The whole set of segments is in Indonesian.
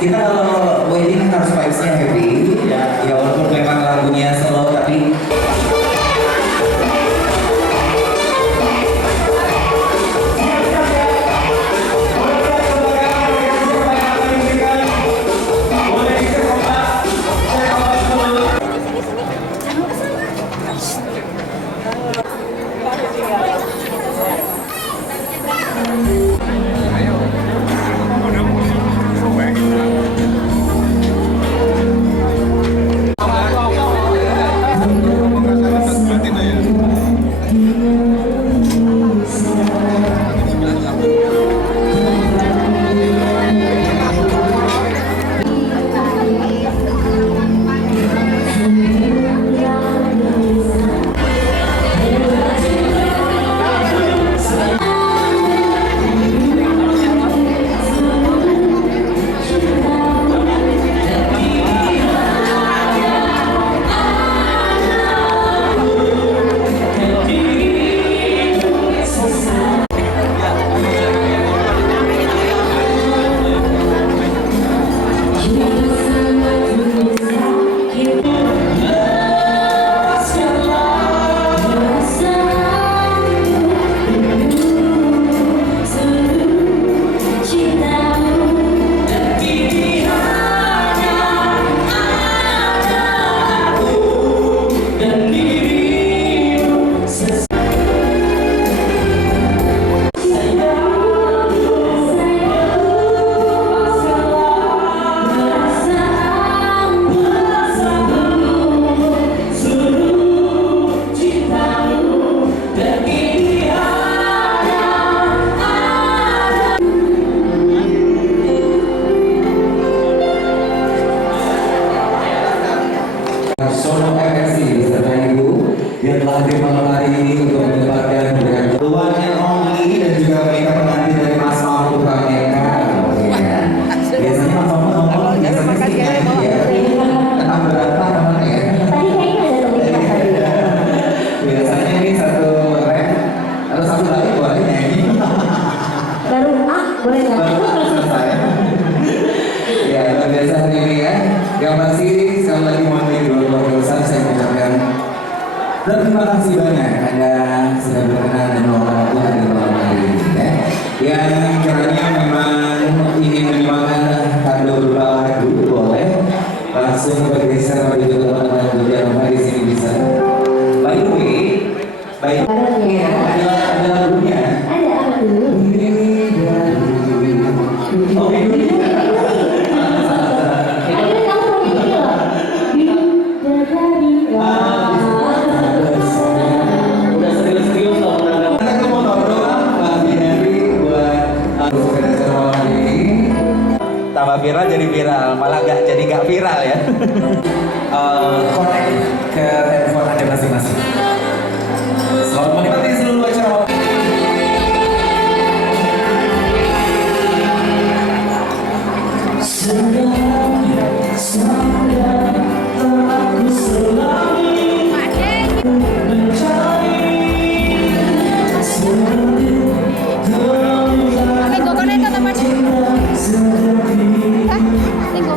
Kita kalau wedding harus vibes-nya happy. Ya walaupun memang lagunya slow tapi Sono MSC beserta Ibu yang telah hadir malam hari ini untuk mendebatkan dengan the one and only dan juga mereka pengantin dari Mas Mau Putra Meka. Biasanya Mas Mau ngomong biasanya sih nyanyi ya. Tetap berantak teman ya. Biasanya ini satu rap atau satu lagi boleh nyanyi. Baru boleh nggak? Baru selesai. Ya luar biasa hari ini ya. Yang pasti sekali lagi mohon maaf luar biasa saya ucapkan dan terima kasih banyak Anda sudah berkenan dan mau waktu hadir malam hari ini ya. Yang kiranya memang ingin menyumbangkan kado berupa lagu boleh langsung bergeser menuju teman-teman yang di sini bisa. By the way, baik ada lagunya. Ada apa dulu? Oh ini. Tambah viral jadi viral, malah gak viral ya. Connect ke handphone Anda masing-masing. Selamat menikmati seluruh acara. Tengo.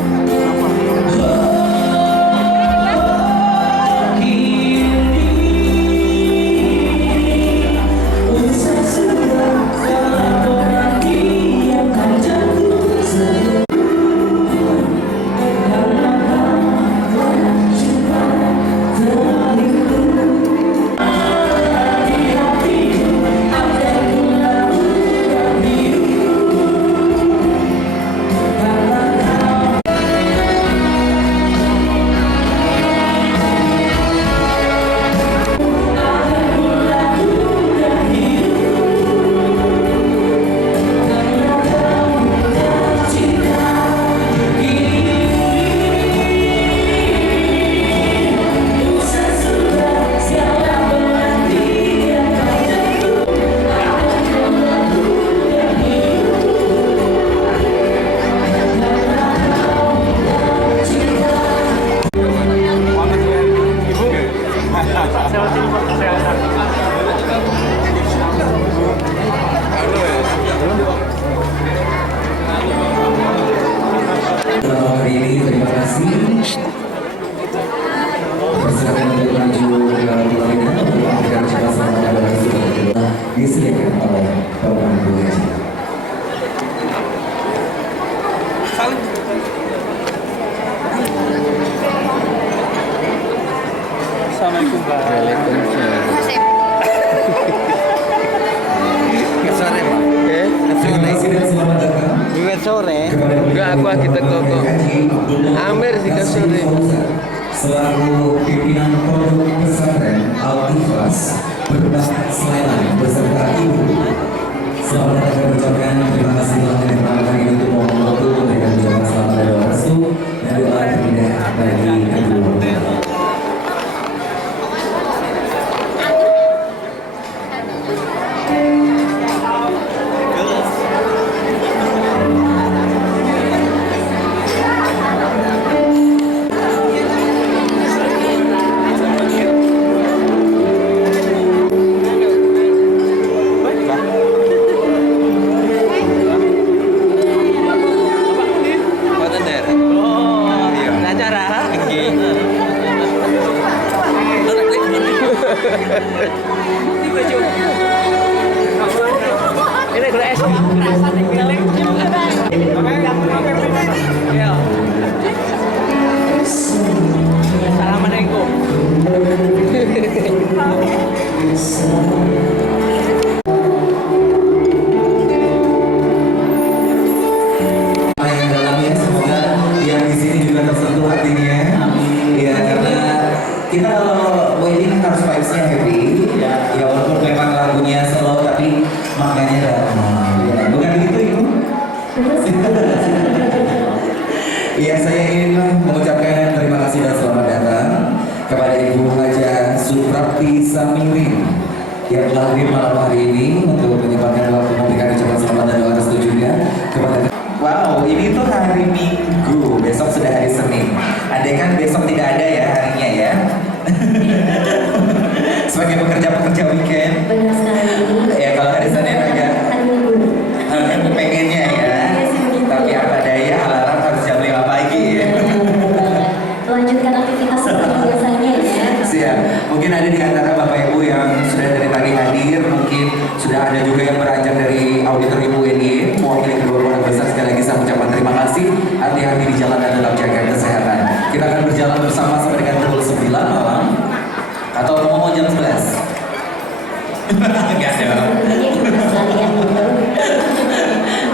aku lagi teko kok. Amir dikasuri. Selaku pimpinan pondok pesantren Al-Ikhlas Berbak Sleman beserta ibu. Selamat datang mengucapkan terima kasih telah menyempatkan ini untuk mohon waktu memberikan ucapan selamat dan doa restu dan doa terindah bagi kedua. Kita kalau wedding harus vibes-nya happy, ya walaupun memang lagunya slow tapi maknanya damai. Ya, bukan begitu ibu? Iya, saya ingin mengucapkan terima kasih dan selamat datang kepada Ibu Hajah Suprapti Samirin yang telah hadir malam hari ini untuk menyempatkan waktu memberikan ucapan selamat dan doa restu juga kepada. Wow, ini tuh hari Minggu, besok sudah hari Senin. Andai kan besok tidak ada ya harinya ya. Sebagai pekerja-pekerja weekend. Benar sekali. Ya kalau hari Senin agak pengennya ya. Tapi apa daya alarm harus jam 5 pagi ya. Melanjutkan aktivitas seperti biasanya ya. Siap. Mungkin ada di antara Bapak Ibu yang sudah dari tadi hadir, mungkin sudah ada juga yang beranjak dari auditorium UNY. Mewakili kedua keluarga besar, sekali lagi saya ucapkan terima kasih. Hati-hati di jalan dan tetap jaga kesehatan. Kita akan berjalan bersama sampai dengan pukul 9 malam. Atau mau jam 11? Enggak dong.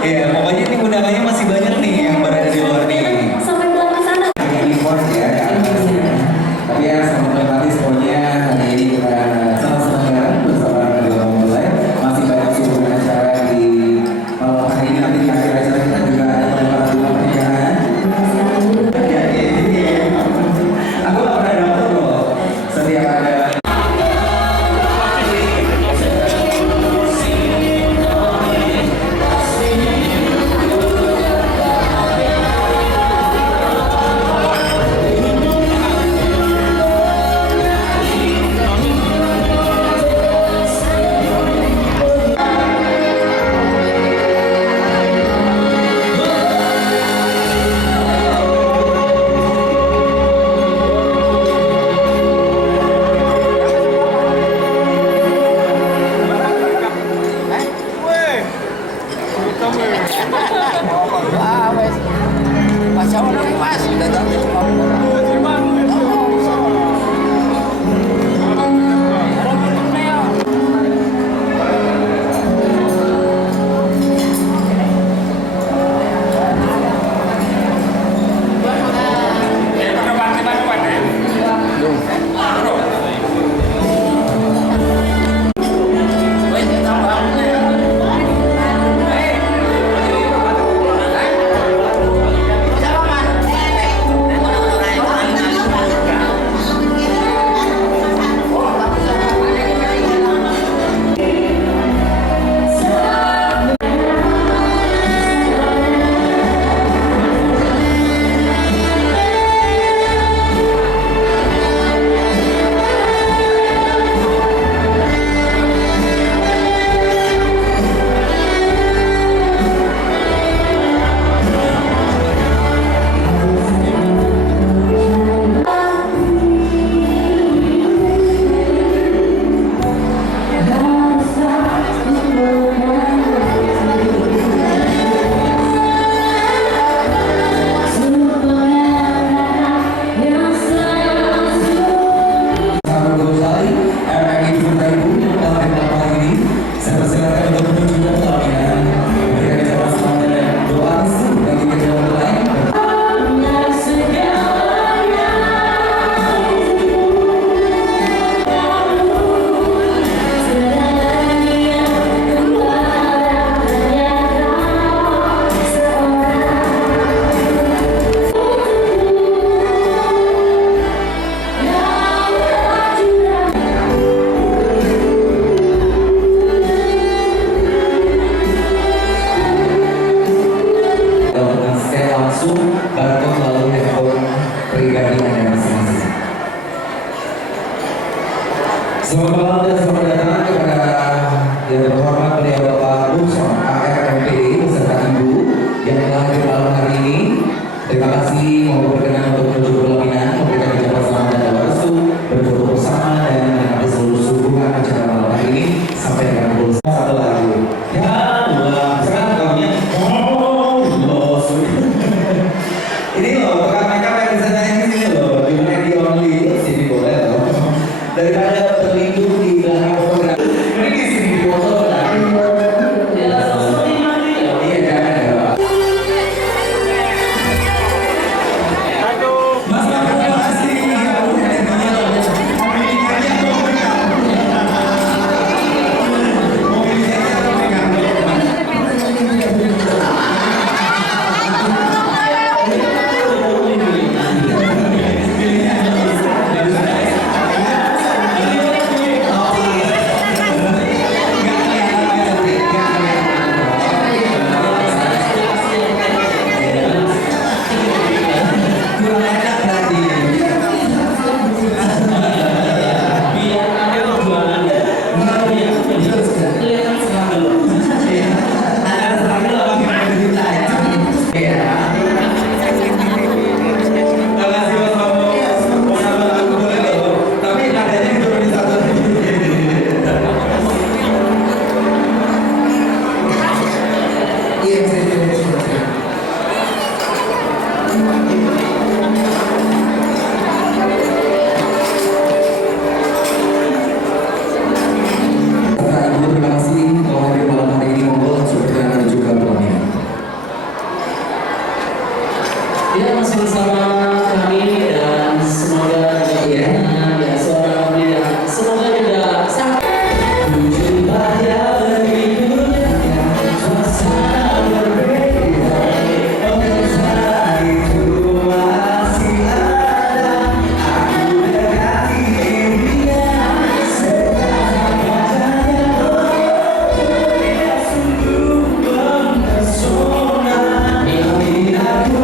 Iya, pokoknya ini undangannya masih banyak nih yang berada di luar nih. Sampai belakang sana. Import ya, tapi ya sama otomatis pokoknya hari ini kita sama-sama bareng bersama kedua mempelai. Masih banyak susunan acara di malam hari ini, nanti di akhir acara kita juga ada peleparan bunga pernikahan. Aku gak pernah dapet loh setiap ada. langsung barcode melalui handphone pribadi Anda masing-masing. Selamat malam dan selamat datang kepada yang terhormat beliau Bapak Bumson ARMPD beserta Ibu yang telah hadir malam hari ini. Terima kasih mau berkenan untuk menuju pelaminan, memberikan ucapan selamat dan doa restu, berfoto bersama dan menikmati seluruh suguhan acara malam hari ini sampai dengan pukul 1 lagi. Ya, sekarang kamunya ini loh, rekan-rekan yang bisa nyanyi di sini loh, di Medi Only, sini boleh loh. Daripada terlindung di belakang fotografi, ini di sini foto lah. Iya, jangan ya. Mas, terima kasih. Dia masih bersama kami dan semoga juga ya suara kami dan semoga juga sangat Aku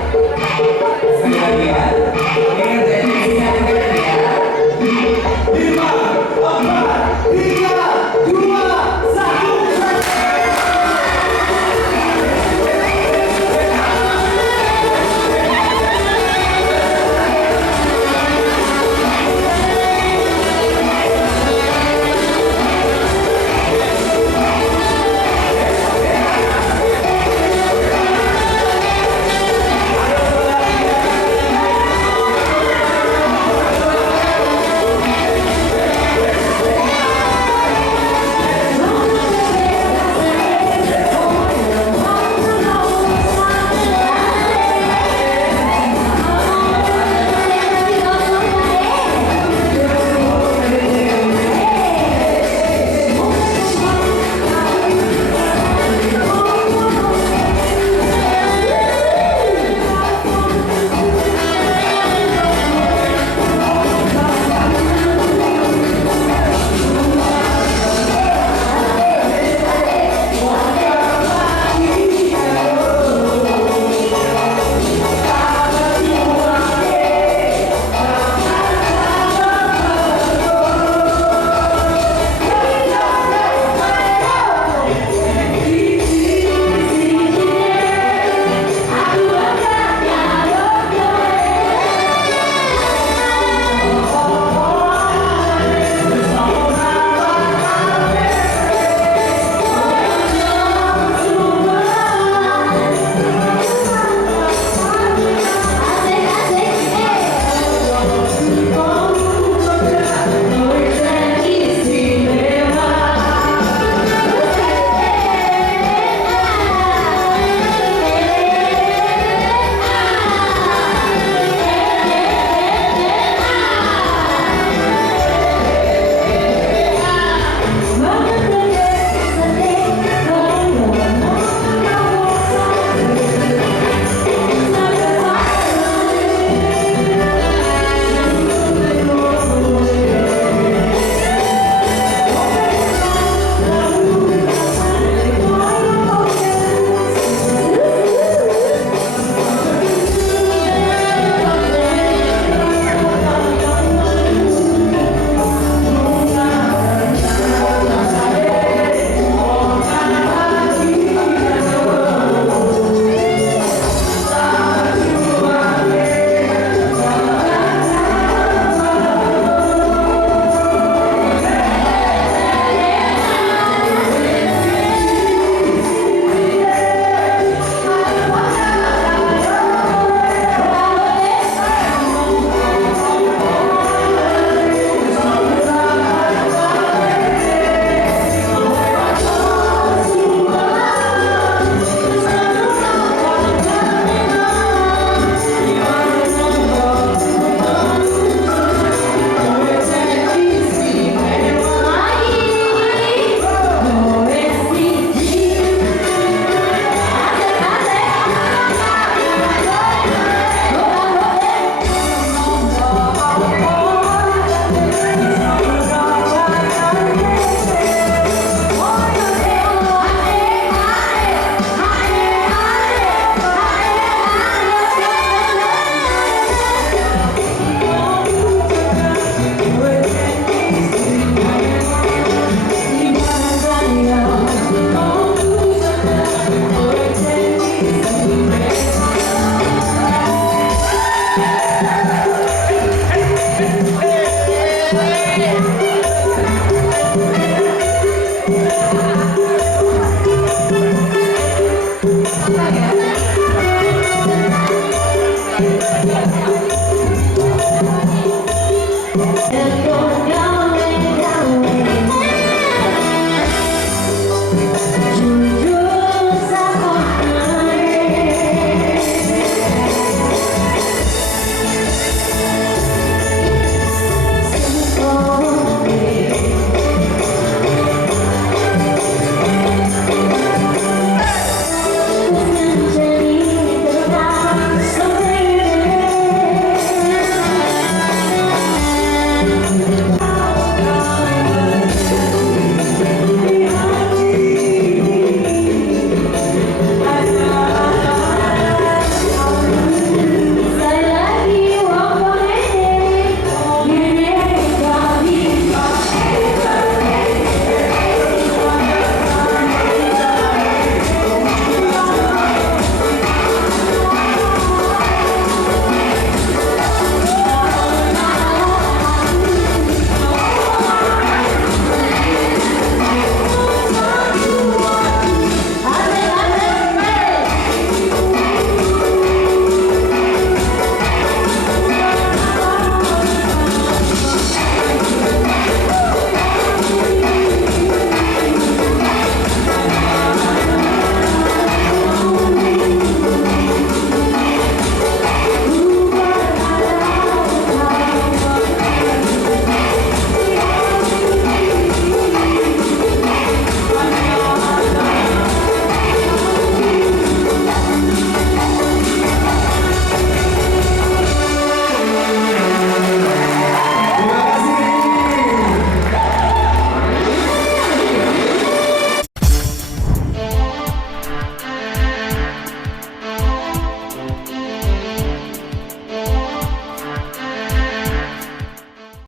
Sekali lagi ya. Ingat ya, isinya dengerin ya. 5, 4, 3, 2, 1. Apa ya?